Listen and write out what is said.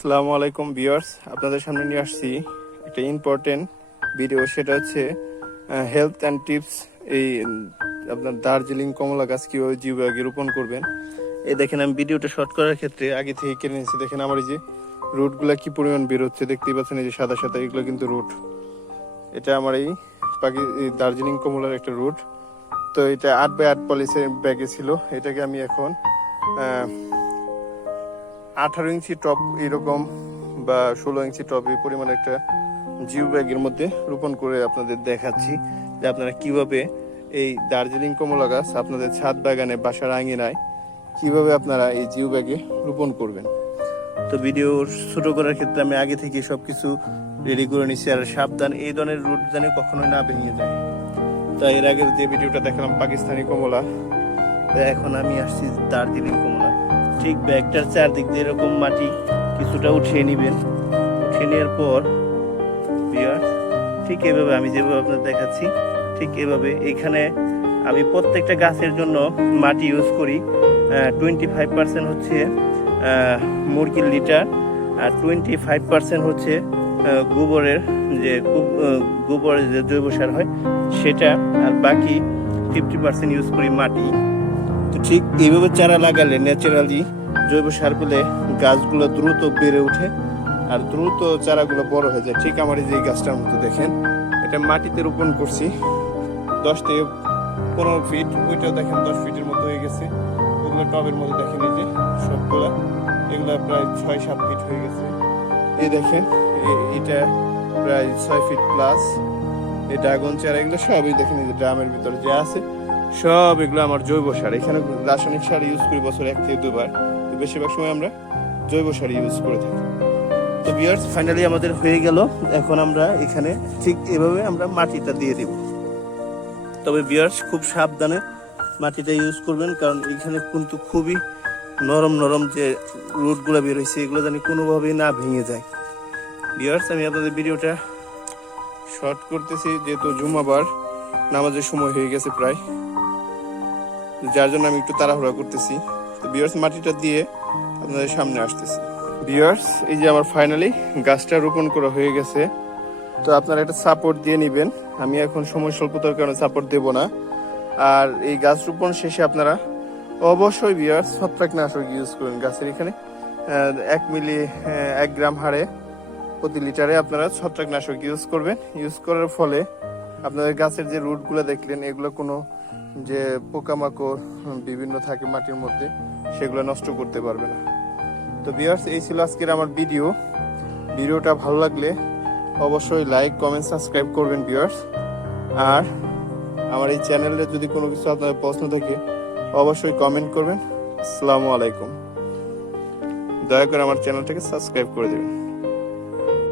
আসসালামু আলাইকুম ভিউয়ার্স, আপনাদের সামনে নিয়ে আসছি একটা ইম্পর্টেন্ট ভিডিও। সেটা হচ্ছে হেলথ অ্যান্ড টিপস। এই আপনার দার্জিলিং কমলা গাছ কীভাবে জিওব্যাগে রোপণ করবেন। এই দেখেন, আমি ভিডিওটা শর্ট করার ক্ষেত্রে আগে থেকে কেটে নিয়েছি। দেখেন আমার এই যে রুটগুলো কি পরিমাণ বের হচ্ছে, দেখতেই পাচ্ছেন। এই যে সাদা সাদা, এগুলো কিন্তু রুট। এটা আমার এই দার্জিলিং কমলার একটা রুট। তো এটা 8x8 পলিসের ব্যাগে ছিল। এটাকে আমি এখন 18 ইঞ্চি টপ এরকম বা 16 ইঞ্চি টপ এই পরিমাণ একটা জিও ব্যাগের মধ্যে রোপণ করে আপনাদের দেখাচ্ছি যে আপনারা কিভাবে এই দার্জিলিং কমলা গাছ আপনাদের ছাদ বাগানে, বাসার আঙিনায় কিভাবে আপনারা এই জিও ব্যাগে রোপণ করবেন। তো ভিডিও ছোট করার ক্ষেত্রে আমি আগে থেকে সবকিছু রেডি করে নিচ্ছি। আর সাবধান, এই ধরনের রুট যেন কখনোই না ভেঙে যায়। তাই এর আগে যে ভিডিওটা দেখালাম পাকিস্তানি কমলা, এখন আমি আসছি দার্জিলিং কমলা। ঠিক ব্যাগটার চারদিক দিয়ে এরকম মাটি কিছুটা উঠিয়ে নেবেন। উঠিয়ে নেওয়ার পর ঠিক এভাবে আমি যেভাবে আপনাদের দেখাচ্ছি, ঠিক এভাবে এখানে আমি প্রত্যেকটা গাছের জন্য মাটি ইউজ করি। 25% হচ্ছে মুরগির লিটার, আর 25% হচ্ছে গোবরের যে জৈব সার হয় সেটা, আর বাকি 50% ইউজ করি মাটি। তো ঠিক এইভাবে চারা লাগালে ন্যাচারালি জৈব সার পেলে গাছগুলো দ্রুত বেড়ে ওঠে আর দ্রুত চারাগুলো বড় হয়ে যায়। ঠিক আমার এই যে গাছটার মতো দেখেন, এটা মাটিতে রোপণ করছি 10 থেকে 15 ফিট। ওইটাও দেখেন 10 ফিটের মতো হয়ে গেছে। ওগুলো টবের মধ্যে দেখেন এই যে সবগুলা, এগুলো প্রায় 6-7 ফিট হয়ে গেছে। এই দেখেন এটা প্রায় 6 ফিট প্লাস। এই ড্রাগন চারা এগুলো সবই দেখেন এই যে ড্রামের ভিতরে যে আছে সব, এগুলো আমার জৈব সার। এখানে রাসায়নিক সার ইউজ করি বছরে 1 থেকে 2 বার। তো বেশিরভাগ সময় আমরা জৈব সার ইউজ করে থাকি। তো ভিউয়ার্স, ফাইনালি আমাদের হয়ে গেল। এখন আমরা এখানে ঠিক এভাবে আমরা মাটিটা দিয়ে দেব। তবে ভিউয়ার্স, খুব সাবধানে মাটিটা ইউজ করবেন, কারণ এখানে কিন্তু খুবই নরম নরম যে রুটগুলো বের হয়েছে, এগুলো জানি কোনোভাবেই না ভেঙে যায়। ভিউয়ার্স, আমি আপনাদের ভিডিওটা শর্ট করতেছি যেহেতু জুমাবার নামাজের সময় হয়ে গেছে প্রায়, যার জন্য আমি একটু তাড়াহুড়া করতেছি। তো ভিউয়ার্স, মাটিটা দিয়ে আপনাদের সামনে আসতেছি। ভিউয়ার্স, এই যে আমার ফাইনালি গাছটা রোপণ করা হয়ে গেছে। তো আপনারা একটা সাপোর্ট দিয়ে নেবেন। আমি এখন সময় স্বল্পতার কারণে সাপোর্ট দেব না। আর এই গাছ রোপণ শেষে আপনারা অবশ্যই ভিউয়ার্স ছত্রাকনাশক ইউজ করবেন। গাছের এখানে 1 মিলি 1 গ্রাম হারে প্রতি লিটারে আপনারা ছত্রাকনাশক ইউজ করবেন। ইউজ করার ফলে আপনাদের গাছের যে রুটগুলো দেখলেন, এগুলো কোনো যে পোকামাকড় বিভিন্ন থাকে মাটির মধ্যে, সেগুলো নষ্ট করতে পারবে না। তো ভিউয়ার্স, এই ছিল আজকের আমার ভিডিওটা ভালো লাগলে অবশ্যই লাইক, কমেন্ট, সাবস্ক্রাইব করবেন ভিউয়ার্স। আর আমার এই চ্যানেলে যদি কোনো কিছু আপনাদের প্রশ্ন থাকে অবশ্যই কমেন্ট করবেন। আসসালামু আলাইকুম। দয়া করে আমার চ্যানেলটাকে সাবস্ক্রাইব করে দেবেন।